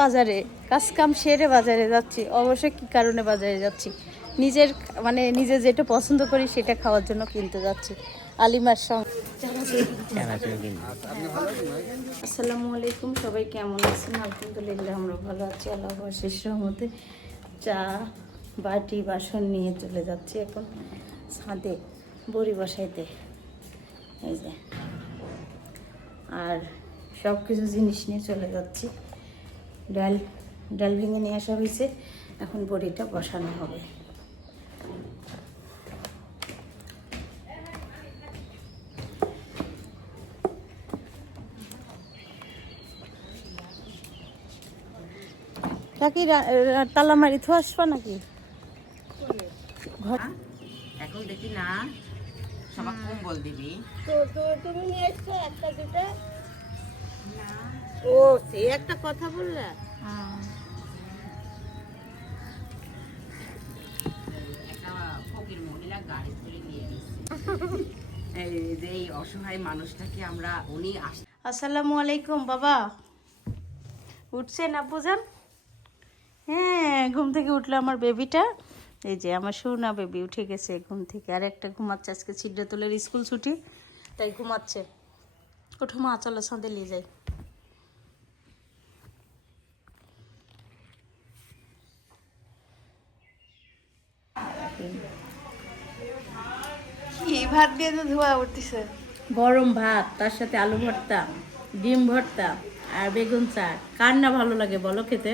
বাজারে কাজ কাম সেরে বাজারে যাচ্ছি। অবশ্যই কি কারণে বাজারে যাচ্ছি, নিজের নিজে যেটা পছন্দ করি সেটা খাওয়ার জন্য কিনতে যাচ্ছি আলিমার সঙ্গে। আসসালামু আলাইকুম, সবাই কেমন আছেন? আলহামদুলিল্লাহ আমরা ভালো আছি, আল্লাহর শেষ রহমতে। চা বাটি বাসন নিয়ে চলে যাচ্ছি এখন ছাদে বড়ি বসাইতে। এই যে আর সব কিছু জিনিস নিয়ে চলে যাচ্ছি। ডাল ভেঙে নিয়ে আসা হয়েছে, এখন বড়িটা বসানো হবে। কাকি তালা মারি থো আসবা নাকি ঘর? এখন দেখি না, সবাই কম বল দিবি তো তুমি নিয়ে এসছো একটা দুটা। ও সে একটা কথা বললা। একটা ফকির মহিলা গাড়ি তুলে নিয়ে গেছে। এই যে এই অসহায় মানুষটাকে আমরা উনি আসসালামু আলাইকুম বাবা, উঠছেন আব্বুজান? হ্যাঁ, ঘুম থেকে উঠলো আমার বেবিটা। এই যে আমার সোনা বেবি উঠে গেছে ঘুম থেকে, আর একটা ঘুমাচ্ছে। আজকে ছিদ্রতলের স্কুল ছুটি, তাই ঘুমাচ্ছে। ওঠো মা, চলো ছাদে নিয়ে যাই। কি ভাত দিয়ে তো ধোয়া উঠতেছে। গরম ভাত, তার সাথে আলু ভর্তা, ডিম ভর্তা আর বেগুন চাট। কার না ভালো লাগে বলো খেতে?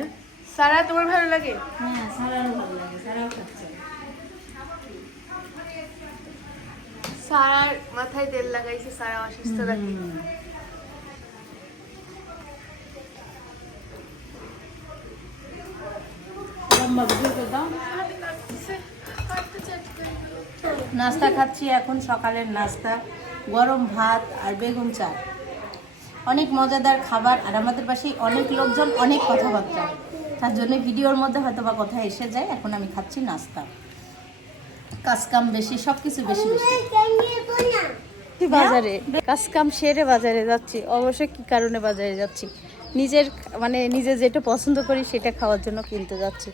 সারা তোমার ভালো লাগে? হ্যাঁ, সারারও ভালো লাগে, সারাও খাচ্ছে। সারার মাথায় তেল লাগাইছে, সারা অসুস্থ থাকে। নাস্তা খাচ্ছি এখন, সকালের নাস্তা গরম ভাত আর বেগুন চাট। অনেক মজাদার খাবার, আর আমাদের পাশে অনেক লোকজন, অনেক কথাবার্তা, তার জন্য ভিডিওর মধ্যে হয়তো বা কথা এসে যায়। এখন আমি খাচ্ছি নাস্তা, কাজ কাম বেশি, সব কিছু বেশি বেশি। বাজারে কাজ কাম সেরে বাজারে যাচ্ছি। অবশ্যই কি কারণে বাজারে যাচ্ছি, নিজের নিজে যেটা পছন্দ করি সেটা খাওয়ার জন্য কিনতে যাচ্ছি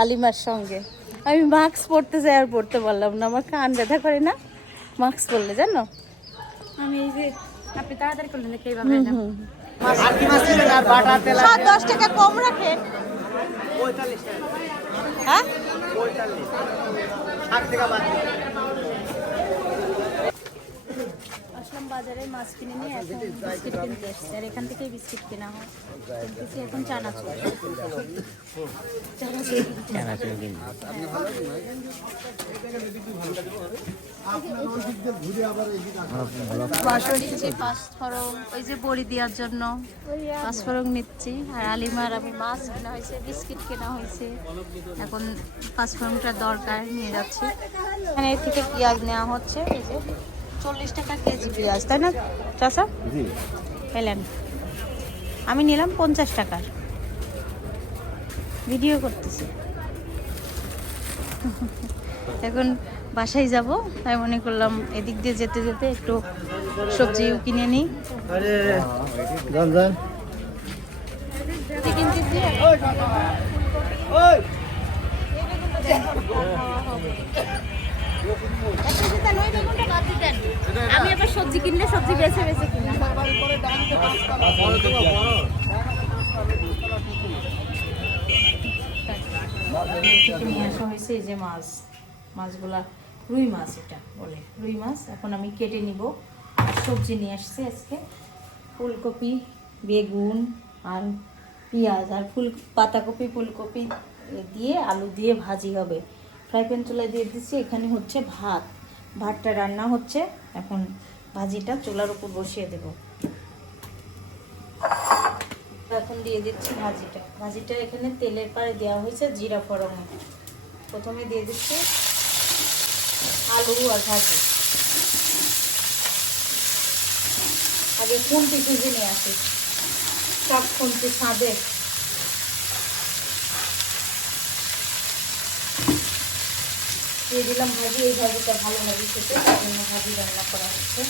আলিমার সঙ্গে। আমি মাস্ক পরতে যাই আর পরতে পারলাম না, আমার কান ব্যথা করে না মাস্ক পরলে, জানো? আমি এই যে আপনি তাড়াতাড়ি করলেন দেখে এইভাবে 10 টাকা কম রাখেন। 45 টাকা। হ্যাঁ 45, 60 টাকা বাদ। আসলাম বাজারে, মাছ কিনে নিয়ে এখন বিস্কিট কিনতে এসেছি, আর এখান থেকেই বিস্কিট কেনা হয়। কিনতেছি এখন চানাচুর। পাঁচফোড়ন, ওই যে বড়ি দেওয়ার জন্য পাঁচফোড়ন নিচ্ছি। আর আলিমার আমি মাছ কেনা হয়েছে, বিস্কিট কেনা হয়েছে, এখন পাঁচফোড়নটা দরকার নিয়ে যাচ্ছি। এখানে এর থেকে পেঁয়াজ নেওয়া হচ্ছে, এই যে 40 টাকা কেজি পেঁয়াজ, তাই না চাচা? পেলেন, আমি নিলাম 50 টাকার। ভিডিও করতেছি এখন, বাসায় যাব, তাই মনে করলাম এদিক দিয়ে যেতে যেতে একটু সবজিও কিনে নিই। আমি আবার সবজি কিনলে সবজি বেছে বেছে কিনা। নিয়ে আসা হয়েছে এই যে মাছগুলা রুই মাছ, এটা বলে রুই মাছ। এখন আমি কেটে নিব। আর সবজি নিয়ে আসছে আজকে ফুলকপি, বেগুন আর পেঁয়াজ, আর পাতাকপি, ফুলকপি দিয়ে আলু দিয়ে ভাজি হবে। ফ্রাই প্যান চুলায় দিয়ে দিচ্ছি। এখানে হচ্ছে ভাতটা রান্না হচ্ছে, এখন ভাজিটা চুলার উপর বসিয়ে দেব। এখন দিয়ে দিচ্ছি ভাজিটা এখানে তেলের পাড়ে দেওয়া হয়েছে জিরা ফোড়নে। প্রথমে দিয়ে দিচ্ছি আলু আর ভাজি। আগে খুন্তি খুঁজে নিয়ে আসি, সব খুন্তি ছাদে। দিয়ে দিলাম ভাজি। এই ভাজিটা ভালো লাগে খেতে, তার জন্য ভাজি রান্না করা হচ্ছে।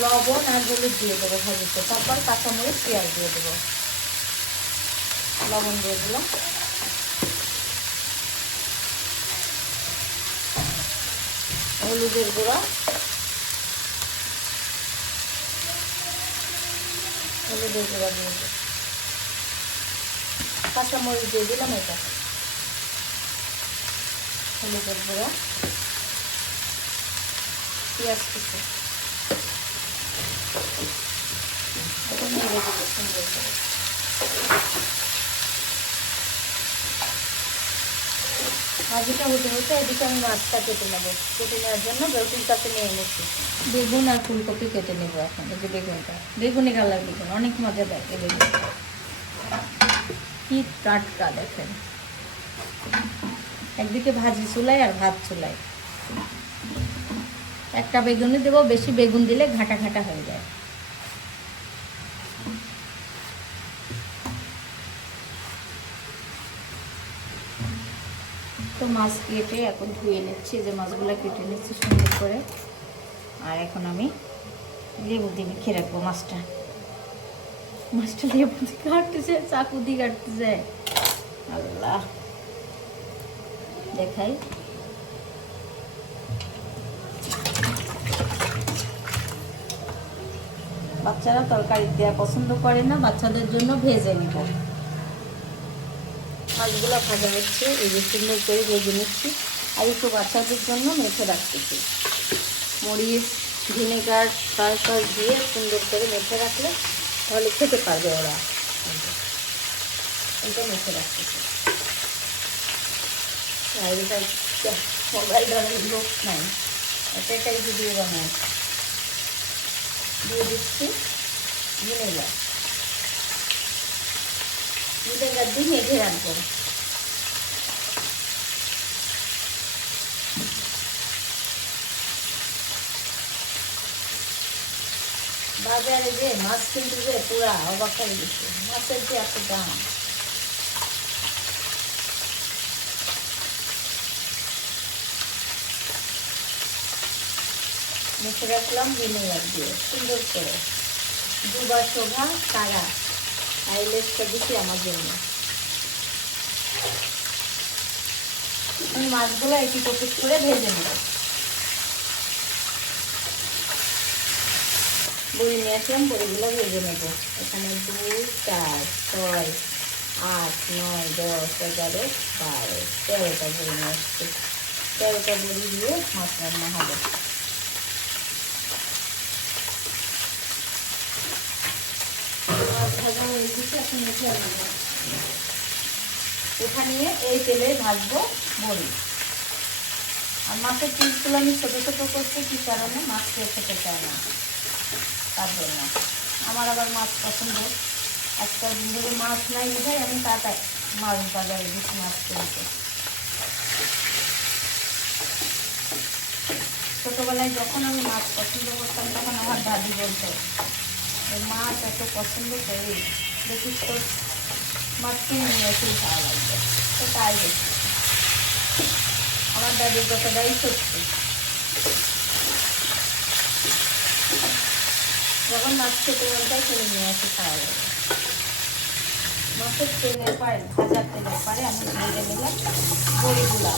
লবণ আর হলুদ দিয়ে দেবো ভাজিতে, তারপর কাঁচামরিচ পেঁয়াজ দিয়ে দেবো। লবণ দিয়ে দিলাম, হলুদের গুঁড়া, হলুদের গুঁড়া দিয়ে দেবো, কাঁচামরিচ দিয়ে দিলাম, এটা হলুদের গুঁড়া, পেঁয়াজ কুচি, এখন নেড়ে দেবো সুন্দর করে। ভাজিটা হতে হতে এদিকে আমি মাছটা কেটে নেবো। কেটে নেওয়ার জন্য বেগুন কাছে নিয়ে এনেছি। বেগুন আর ফুলকপি কেটে নেবো এখন। এই যে বেগুনটা, বেগুনি কালার বেগুন, অনেক মজা দেয় এই বেগুনটা, কি টাটকা দেখেন। একদিকে ভাজি চুলাই আর ভাত চুলাই। একটা বেগুনই দেবো, বেশি বেগুন দিলে ঘাটা ঘাটা হয়ে যায়। তো মাছ কেটে এখন ধুয়ে নিচ্ছি, যে মাছগুলো কেটে নিচ্ছি সুন্দর করে। আর এখন আমি লেবু দিয়ে মেখে রাখবো মাছটা। মাছটা লেবু দিয়ে কাটতেছে, চাকু দিয়ে কাটতেছে, আল্লাহ দেখাই। বাচ্চারা তরকারি দেওয়া পছন্দ করে না, বাচ্চাদের জন্য ভেজে নিব। মাছগুলো ভাজা হচ্ছে, এই যে সুন্দর করে ভেজে নিচ্ছি। আর একটু বাচ্চাদের জন্য মেখে রাখতেছি, মরিচ ভিনেগার সয়া সস দিয়ে সুন্দর করে মেখে রাখলে তাহলে খেতে পারবে ওরা। এটা মেখে রাখতেছি। মোবাইল ধরার লোক নাই, এটাই ভিডিও বানায়। দিয়ে দিচ্ছি ভিনেগার, ভিনেগার দিয়ে মেখে রাখবো। বাজারে যে মাছ কিন্তু যে পুরা অবাক হয়ে গেছে, মাছের যে এত দাম। মেখে রাখলাম ভিনেগার দিয়ে সুন্দর করে। দুবার শোভা তারা আইলেসটা দিচ্ছি আমার জন্য। আমি মাছগুলো একটু কপিট করে ভেজে নেব। বড়ি নিয়ে আসলাম, বড়িগুলো ভেজে নেব। এখানে 2, 4, 6, 8, 9, 10, 11, 12, 13টা বড়ি নিয়ে আসছি। 13টা বড়ি দিয়ে মাছ রান্না হবে। মাছ ভাজা হয়ে গেছে, এখন মেখে নেব। এখানে এই তেলে ভাজবো বড়ি। আর মাছের পিসগুলো আমি ছোটো ছোটো করছি, কি কারণে মাছ খেতে চায় না, তার জন্য। আমার আবার মাছ পছন্দ। একটা দিন ধরে মাছ নাই বোঝাই আমি তাতাই মাছ বাজারে বেশি মাছ কিনতে। ছোটোবেলায় যখন আমি মাছ পছন্দ করতাম তখন আমার দাদি বলতো, মাছ এত পছন্দ করি, দেখিস তো মাছ কিনে নিয়ে এসেই খাওয়া লাগবে। তো তাই দেখি আমার দাদির কথাটাই সত্যি। যখন মাছ খেতে মন চাই কিনে নিয়ে এসে খাওয়া যাবে। মাছের তেলের পরে, ভাজার তেলের পরে আমি ভেজে নিলাম বড়িগুলা।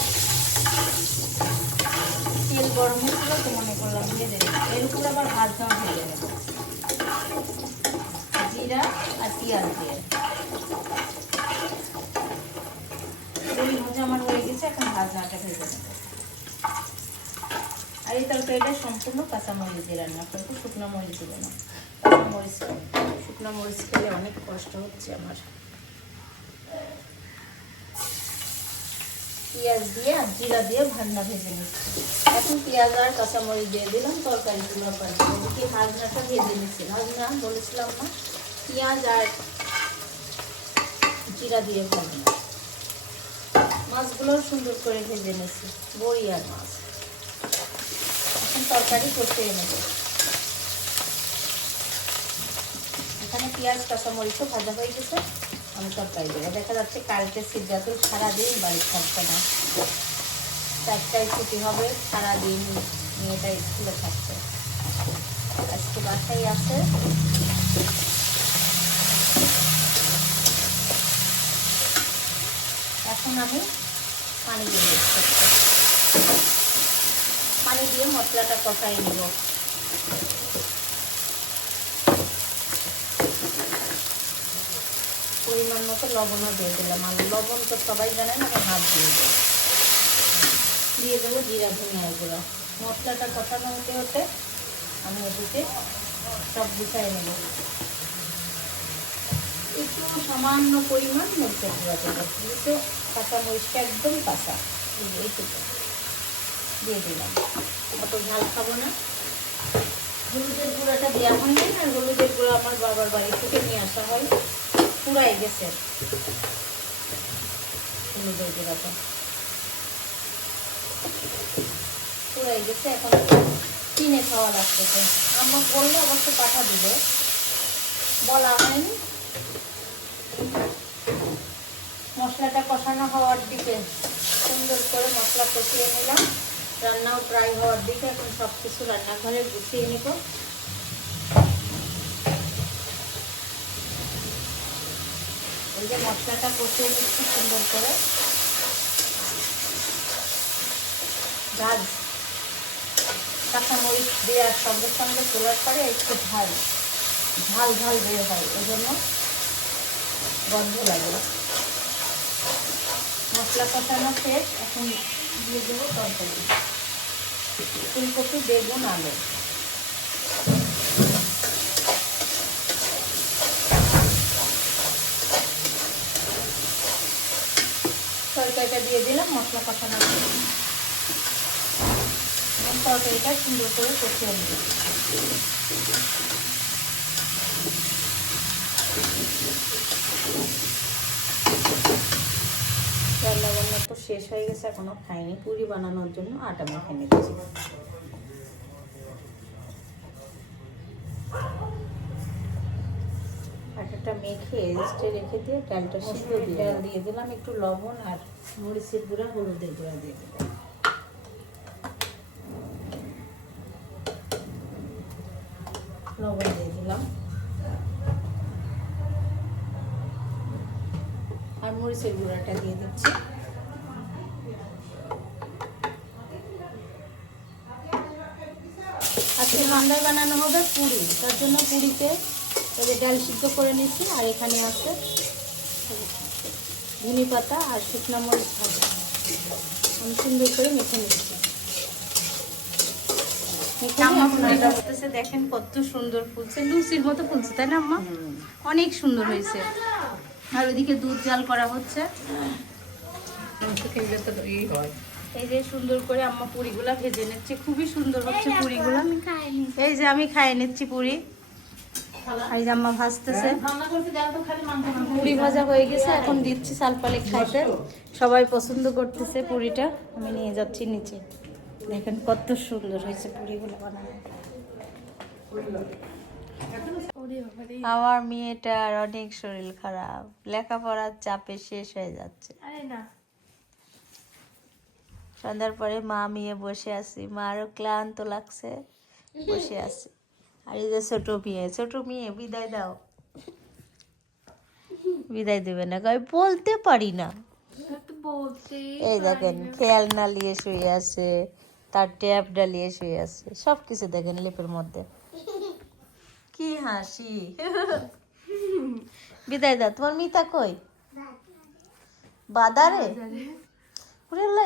তেল গরম হয়েছিল তো মনে করলাম ভেজে নিলাম। এর উপরে আবার ভাজটাও ভেজে নেব, জিরা আর পেঁয়াজ দিয়ে। বড়ি ভাজা আমার হয়ে গেছে, এখন ভাজাটা ভেজে নেব। আর এই তরকারিটা সম্পূর্ণ কাঁচামরিচ দিয়ে রান্না করবো, শুকনো মরিচ দেবো না। কাঁচামরিচ, শুকনো মরিচ খেলে অনেক কষ্ট হচ্ছে আমার। পেঁয়াজ দিয়ে আর জিরা দিয়ে ভাজনা ভেজে নিচ্ছি। এখন পেঁয়াজ আর কাঁচামরিচ দিয়ে দিলাম, তরকারিগুলো পাচ্ছি। এদিকে ভাজনাটা ভেজে নিচ্ছি। ভাজনা বলেছিলাম না, পেঁয়াজ আর জিরা দিয়ে ভাজনা। মাছগুলো সুন্দর করে ভেজে নিচ্ছি, বড়ি আর মাছ। এখন তরকারি কষিয়ে নেব। এখানে পেঁয়াজ কাঁচামরিচও ভাজা হয়ে গেছে, আমি তরকারি দেবো। দেখা যাচ্ছে কালকে সিদ্ধাতুল সারাদিন বাড়ি থাকবে না, 4টায় ছুটি হবে, সারাদিন মেয়েটা স্কুলে থাকছে। একটু বাসাই আছে। এখন আমি পানি দিয়ে দিচ্ছি। পানি দিয়ে মশলাটা কষাই নিব। পরিমাণ মতো লবণও দিয়ে দিলাম। আর লবণ তো সবাই জানেন, আমি হাত দিয়ে দেবো জিরা ধনিয়া গুঁড়ো। মশলাটা কষানো হতে হতে আমি এদিকে সব গুছাই নেব। একটু সামান্য পরিমাণ মরিচের গুঁড়া দেবো, যেহেতু কাঁচা মরিচটা একদম কাঁচা, এইটুকু দিয়ে দিলাম। অত ঝাল খাবো না। হলুদের গুঁড়াটা দেওয়া হয়নি, আর হলুদের গুঁড়ো আমার বাবার বাড়ি থেকে নিয়ে আসা হয়, পুরাই গেছে হলুদের গুঁড়াটা, পুরাই গেছে। এখন কিনে খাওয়া লাগতেছে। আমার বললে অবশ্য পাঠা দিবে, বলা হয়নি। মশলাটা কষানো হওয়ার দিকে সুন্দর করে মশলা কষিয়ে নিলাম। রান্নাও প্রায় হওয়ার দিকে। এখন সব কিছু রান্নাঘরে গুছিয়ে নিব। এই যে মশলাটা কষিয়ে নিচ্ছি সুন্দর করে। ঝাল কাঁচামরিচ দেওয়ার সঙ্গে সঙ্গে তোলার পরে একটু ঝাল ঝাল ঝাল বের হয়, ওই জন্য গন্ধ লাগে। মশলা কষানো শেষ। এখন দিয়ে দেবো তরকারি, ফুলকপি, বেগুন, আলু। তরকারিটা দিয়ে দিলাম। মশলা কষানো শেষ। তরকারিটা সুন্দর করে কষিয়ে নেব। রান্না বান্না তো শেষ হয়ে গেছে, এখনো খাইনি। পুরি বানানোর জন্য আটা মেখে নিচ্ছি। আটাটা মেখে রেস্টে রেখে দিয়ে ডালটা সিদ্ধ দিয়ে ডাল দিয়ে দিলাম। একটু লবণ আর মরিচের গুঁড়া, হলুদের গুঁড়া দিয়ে দিলাম। লবণ দিয়ে দিলাম আর মরিচের গুঁড়াটা দিয়ে দিচ্ছি। আজকে সন্ধ্যায় বানানো হবে পুরি, তার জন্য পুরিতে ওই যে ডাল সিদ্ধ করে নিচ্ছি। আর এখানে আছে ধনে পাতা আর শুকনো মরিচ ভাজা। আমি সুন্দর করে মেখে নিচ্ছি। দেখেন কত সুন্দর ফুলছে, লুচির মতো ফুলছে, তাই না আম্মা? অনেক সুন্দর হয়েছে। আর ওইদিকে দুধ জাল করা হচ্ছে। এই যে সুন্দর করে আম্মা পুরিগুলা ভেজে নিচ্ছে, খুবই সুন্দর হচ্ছে পুরিগুলা। এই যে আমি খাইয়ে নিচ্ছি পুরি। আর এই যে আম্মা ভাজতেছে। পুরি ভাজা হয়ে গেছে, এখন দিচ্ছি সালপালে খাইতে। সবাই পছন্দ করতেছে পুরিটা, আমি নিয়ে যাচ্ছি নিচে। দেখেন কত সুন্দর হয়েছে পুরিগুলো বানানো। আমার মেয়েটার অনেক শরীর খারাপ, লেখাপড়ার চাপে শেষ হয়ে যাচ্ছে। সন্ধ্যার পরে মা মেয়ে বসে আছি, মারও ক্লান্ত লাগছে, বসে আছি। আর এই যে ছোট মেয়ে বিদায় দাও। বিদায় দেবে না, আমি বলতে পারি না। এই দেখেন খেলনা নিয়ে শুয়ে আছে, তার ট্যাব ডালিয়ে শুয়ে আছে, সবকিছু দেখেন লেপের মধ্যে। কি হাসি। বিদায় দাও। তোমার মিতা কই? বাদারে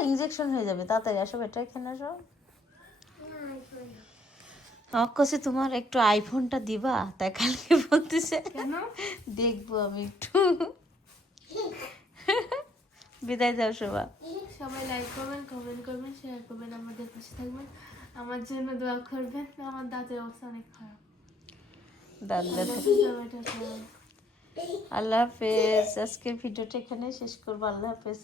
ইনজেকশন হয়ে যাবে, তাড়াতাড়ি আসো, এটা এখানে আসো। আমার কাছে তোমার একটু আইফোনটা দিবা, তাই কালকে বলতেছে দেখবো আমি একটু। বিদায় দাও সবাই লাইক করবেন, কমেন্ট করবেন, শেয়ার করবেন, আমাদের পাশে থাকবেন, আমার জন্য দোয়া করবেন। আমার দাঁতের অবস্থা অনেক খারাপ। আল্লাহ হাফেজ। আজকের ভিডিওটা এখানে শেষ করবো। আল্লাহ হাফেজ।